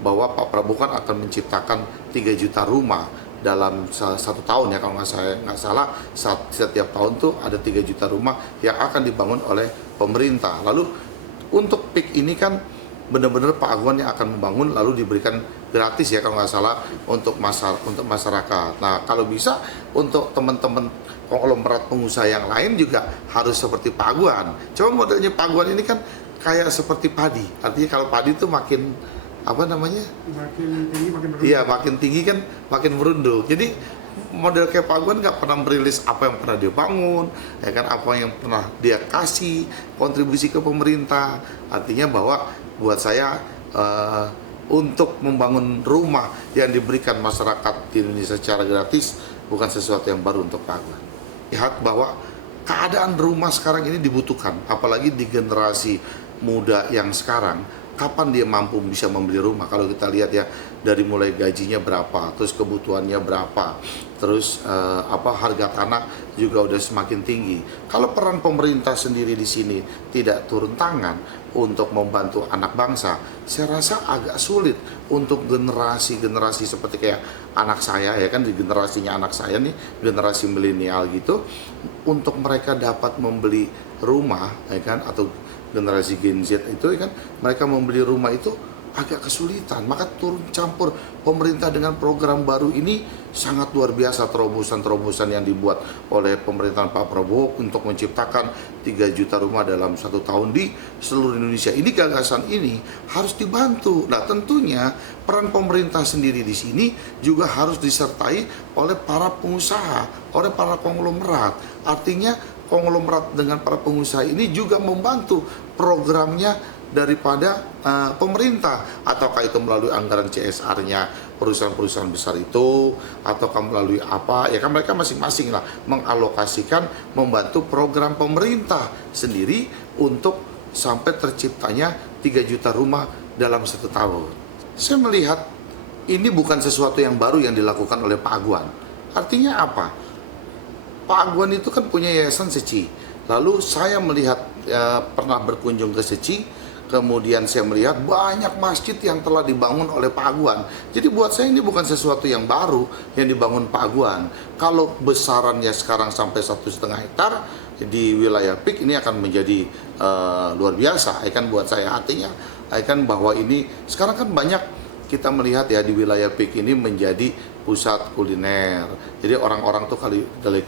Bahwa Pak Prabowo kan akan menciptakan 3 juta rumah dalam 1 tahun ya, kalau nggak salah setiap tahun tuh ada 3 juta rumah yang akan dibangun oleh pemerintah. Lalu untuk PIK ini kan benar-benar Pak Aguan yang akan membangun, lalu diberikan gratis ya kalau nggak salah untuk masyarakat. Nah kalau bisa untuk teman-teman konglomerat pengusaha yang lain juga harus seperti Pak Aguan. Cuma modelnya Pak Aguan ini kan kayak seperti padi. Artinya kalau padi itu makin apa namanya? Makin tinggi makin merunduk. Iya, makin tinggi kan makin merunduk. Jadi model kayak Pak Aguan nggak pernah merilis apa yang pernah dia bangun, ya kan, apa yang pernah dia kasih kontribusi ke pemerintah. Artinya bahwa buat saya untuk membangun rumah yang diberikan masyarakat di Indonesia secara gratis bukan sesuatu yang baru untuk Pak Aguan. Lihat bahwa keadaan rumah sekarang ini dibutuhkan, apalagi di generasi muda yang sekarang. Kapan dia mampu bisa membeli rumah? Kalau kita lihat ya, dari mulai gajinya berapa, terus kebutuhannya berapa, terus harga tanah juga udah semakin tinggi. Kalau peran pemerintah sendiri di sini tidak turun tangan untuk membantu anak bangsa, saya rasa agak sulit untuk generasi-generasi seperti kayak anak saya ya kan, di generasinya anak saya nih, generasi milenial gitu, untuk mereka dapat membeli rumah ya kan, atau generasi Gen Z itu kan, mereka membeli rumah itu agak kesulitan. Maka turun campur pemerintah dengan program baru ini sangat luar biasa, terobosan-terobosan yang dibuat oleh pemerintahan Pak Prabowo untuk menciptakan 3 juta rumah dalam 1 tahun di seluruh Indonesia. Ini gagasan ini harus dibantu. Nah tentunya peran pemerintah sendiri di sini juga harus disertai oleh para pengusaha, oleh para konglomerat. Artinya konglomerat dengan para pengusaha ini juga membantu programnya daripada pemerintah, ataukah itu melalui anggaran CSR-nya perusahaan-perusahaan besar itu, ataukah melalui apa ya kan, mereka masing-masing lah mengalokasikan membantu program pemerintah sendiri untuk sampai terciptanya 3 juta rumah dalam 1 tahun. Saya melihat ini bukan sesuatu yang baru yang dilakukan oleh Pak Aguan. Artinya apa? Pak Aguan itu kan punya yayasan Seci. Lalu saya melihat pernah berkunjung ke Seci, kemudian saya melihat banyak masjid yang telah dibangun oleh Pak Aguan. Jadi buat saya ini bukan sesuatu yang baru yang dibangun Pak Aguan. Kalau besarannya sekarang sampai 1,5 hektar di wilayah PIK, ini akan menjadi luar biasa. Kan buat saya, artinya kan bahwa ini sekarang kan banyak kita melihat ya di wilayah PIK ini menjadi pusat kuliner. Jadi orang-orang tuh kali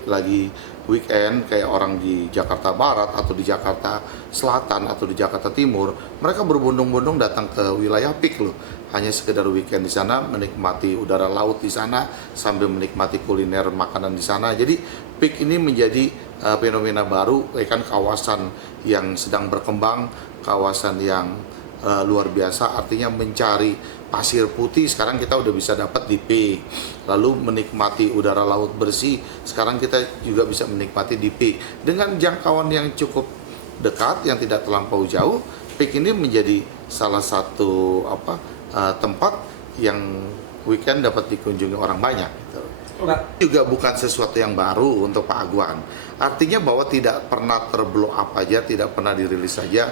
lagi weekend kayak orang di Jakarta Barat atau di Jakarta Selatan atau di Jakarta Timur, mereka berbondong-bondong datang ke wilayah PIK loh. Hanya sekedar weekend di sana, menikmati udara laut di sana sambil menikmati kuliner makanan di sana. Jadi PIK ini menjadi fenomena baru, kan kawasan yang sedang berkembang, kawasan yang luar biasa, artinya mencari pasir putih sekarang kita udah bisa dapat di PIK. Lalu menikmati udara laut bersih sekarang kita juga bisa menikmati di PIK. Dengan jangkauan yang cukup dekat, yang tidak terlampau jauh, PIK ini menjadi salah satu tempat yang weekend dapat dikunjungi orang banyak gitu. Juga bukan sesuatu yang baru untuk Pak Aguan. Artinya bahwa tidak pernah terblow up aja, tidak pernah dirilis saja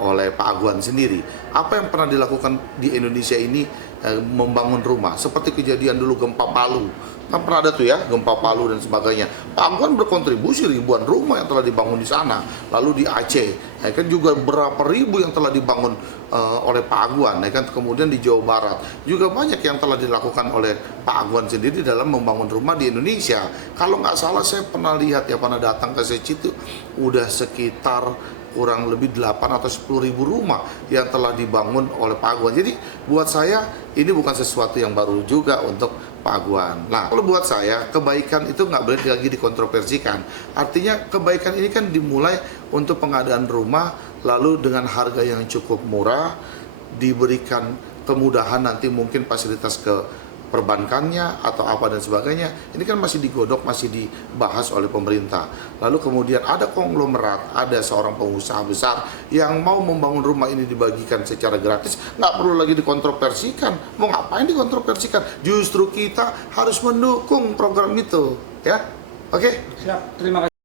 oleh Pak Aguan sendiri. Apa yang pernah dilakukan di Indonesia ini membangun rumah, seperti kejadian dulu gempa Palu. Kan pernah ada tuh ya, gempa Palu dan sebagainya. Pak Aguan berkontribusi ribuan rumah yang telah dibangun di sana. Lalu di Aceh, kan juga berapa ribu yang telah dibangun oleh Pak Aguan. Kan kemudian di Jawa Barat juga banyak yang telah dilakukan oleh Pak Aguan sendiri dalam membangun rumah di Indonesia. Kalau nggak salah saya pernah lihat ya, pernah datang ke Seci itu udah sekitar kurang lebih 8 atau 10 ribu rumah yang telah dibangun oleh Pak Aguan. Jadi buat saya ini bukan sesuatu yang baru juga untuk Pak Aguan. Nah, kalau buat saya kebaikan itu nggak boleh lagi dikontroversikan. Artinya kebaikan ini kan dimulai untuk pengadaan rumah, lalu dengan harga yang cukup murah, diberikan kemudahan nanti mungkin fasilitas ke perbankannya atau apa dan sebagainya. Ini kan masih digodok, masih dibahas oleh pemerintah. Lalu kemudian ada konglomerat, ada seorang pengusaha besar yang mau membangun rumah ini dibagikan secara gratis, nggak perlu lagi dikontroversikan. Mau ngapain dikontroversikan? Justru kita harus mendukung program itu, ya. Oke? Siap, terima kasih.